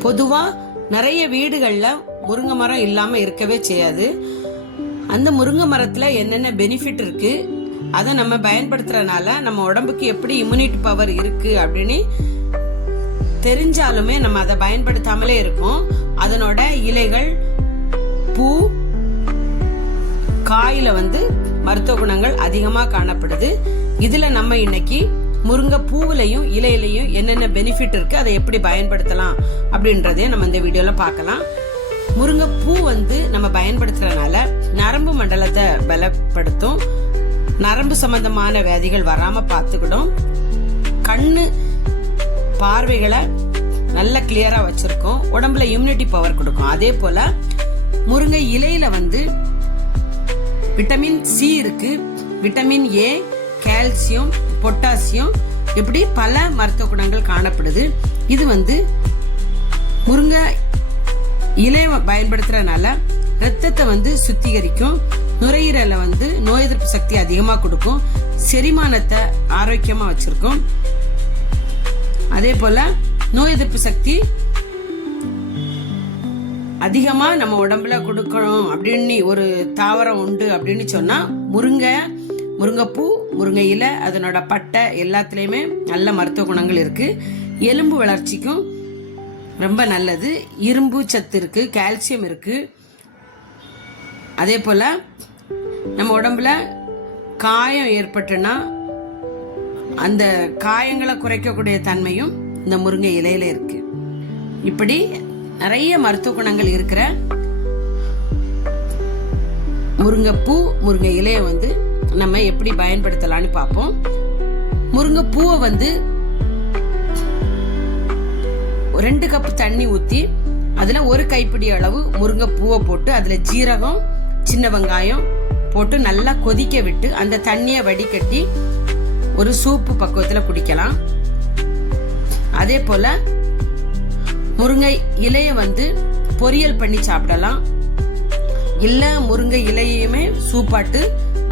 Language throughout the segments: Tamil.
பொதுவாக நிறைய வீடுகளில் முருங்கை மரம் இல்லாமல் இருக்கவே செய்யாது. அந்த முருங்கை மரத்தில் என்னென்ன பெனிஃபிட் இருக்கு அதை நம்ம பயன்படுத்துறதுனால நம்ம உடம்புக்கு எப்படி இம்யூனிட்டி பவர் இருக்கு அப்படின்னு தெரிஞ்சாலுமே நம்ம அதை பயன்படுத்தாமலே இருக்கோம் அதனோட இலைகள் பூ காயில வந்து மருத்துவ குணங்கள் அதிகமாக காணப்படுது. இதுல நம்ம இன்னைக்கு முருங்கை பூவிலையும் இலையிலையும் என்னென்ன பெனிஃபிட் இருக்குது அதை எப்படி பயன்படுத்தலாம் அப்படின்றதையும் நம்ம இந்த வீடியோவில் பார்க்கலாம். முருங்கை பூ வந்து நம்ம பயன்படுத்துறதுனால நரம்பு மண்டலத்தை பலப்படுத்தும். நரம்பு சம்பந்தமான வியாதிகள் வராமல் பார்த்துக்கிடும். கண்ணு பார்வைகளை நல்ல கிளியராக வச்சுருக்கோம். உடம்புல இம்யூனிட்டி பவர் கொடுக்கும். அதே போல் முருங்கை இலையில் வந்து விட்டமின் சி இருக்குது விட்டமின் ஏ கால்சியம் பொட்டாசியம் இப்படி பல மருத்துவ குணங்கள் காணப்படுது. இது வந்து முருங்கை இலைய பயன்படுத்துறதுனால ரத்தத்தை வந்து சுத்திகரிக்கும் நுரையீரலை வந்து நோய் எதிர்ப்பு சக்தி அதிகமாக கொடுக்கும் செரிமானத்தை ஆரோக்கியமாக வச்சிருக்கும். அதே போல நோய் எதிர்ப்பு சக்தி அதிகமாக நம்ம உடம்புல கொடுக்கணும் அப்படின்னு ஒரு தாவரம் உண்டு அப்படின்னு சொன்னால் முருங்கை முருங்கைப்பூ முருங்கை இலை அதனோட பட்டை எல்லாத்துலேயுமே நல்ல மருத்துவ குணங்கள் இருக்குது எலும்பு வளர்ச்சிக்கும் ரொம்ப நல்லது. இரும்பு சத்து இருக்குது கால்சியம் இருக்குது அதே போல் நம்ம உடம்புல காயம் ஏற்பட்டுன்னா அந்த காயங்களை குறைக்கக்கூடிய தன்மையும் இந்த முருங்கை இலையில இருக்குது இப்படி நிறைய மருத்துவ குணங்கள் இருக்கிற முருங்கைப்பூ முருங்கை இலையை வந்து நம்ம எப்படி பயன்படுத்தலாம்னு பார்ப்போம். முருங்கைப்பூவை வந்து ரெண்டு கப் தண்ணி ஊற்றி அதில் ஒரு கைப்பிடி அளவு முருங்கைப்பூவை போட்டு அதில் ஜீரகம் சின்ன வெங்காயம் போட்டு நல்லா கொதிக்க விட்டு அந்த தண்ணியை வடிகட்டி ஒரு சூப்பு பக்குவத்தில் குடிக்கலாம். அதே போல் முருங்கை இலையை வந்து பொரியல் பண்ணி சாப்பிடலாம். இல்லை முருங்கை இலையுமே சூப்பாட்டு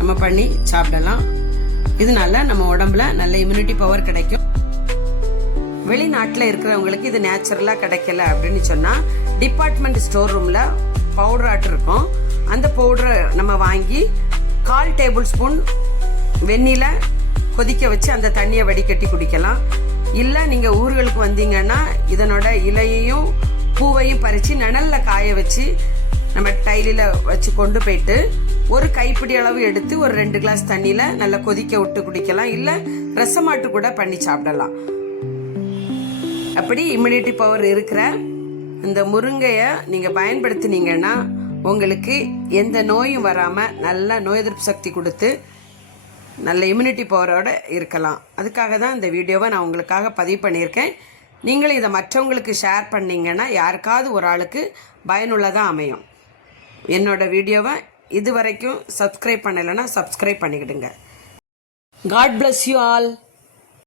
நம்ம பண்ணி சாப்பிடலாம். இதனால நம்ம உடம்புல நல்ல இம்யூனிட்டி பவர் கிடைக்கும். வெளிநாட்டில் இருக்கிறவங்களுக்கு இது நேச்சுரலாக கிடைக்கல அப்படின்னு சொன்னால் டிபார்ட்மெண்ட் ஸ்டோர் ரூமில் பவுடர் ஆட்டு இருக்கும். அந்த பவுடரை நம்ம வாங்கி கால் டேபிள் ஸ்பூன் வெந்நில கொதிக்க வச்சு அந்த தண்ணியை வடிகட்டி குடிக்கலாம். இல்லை நீங்கள் ஊர்களுக்கு வந்தீங்கன்னா இதனோட இலையையும் பூவையும் பறித்து நிழலில் காய வச்சு நம்ம டைலில் வச்சு கொண்டு போயிட்டு ஒரு கைப்பிடி அளவு எடுத்து ஒரு ரெண்டு கிளாஸ் தண்ணியில் நல்லா கொதிக்க விட்டு குடிக்கலாம். இல்லை ரசமாட்டு கூட பண்ணி சாப்பிடலாம். அப்படி இம்யூனிட்டி பவர் இருக்கிற இந்த முருங்கையை நீங்கள் பயன்படுத்தினீங்கன்னா உங்களுக்கு எந்த நோயும் வராமல் நல்ல நோய் எதிர்ப்பு சக்தி கொடுத்து நல்ல இம்யூனிட்டி பவரோடு இருக்கலாம். அதுக்காக தான் இந்த வீடியோவை நான் உங்களுக்காக பதிவு பண்ணியிருக்கேன். நீங்களும் இதை மற்றவங்களுக்கு ஷேர் பண்ணிங்கன்னா யாருக்காவது ஒரு ஆளுக்கு பயனுள்ளதாக அமையும். என்னோட வீடியோவை இது வரைக்கும் சப்ஸ்கிரைப் பண்ணலைன்னா subscribe பண்ணிக்கிடுங்க. God bless you all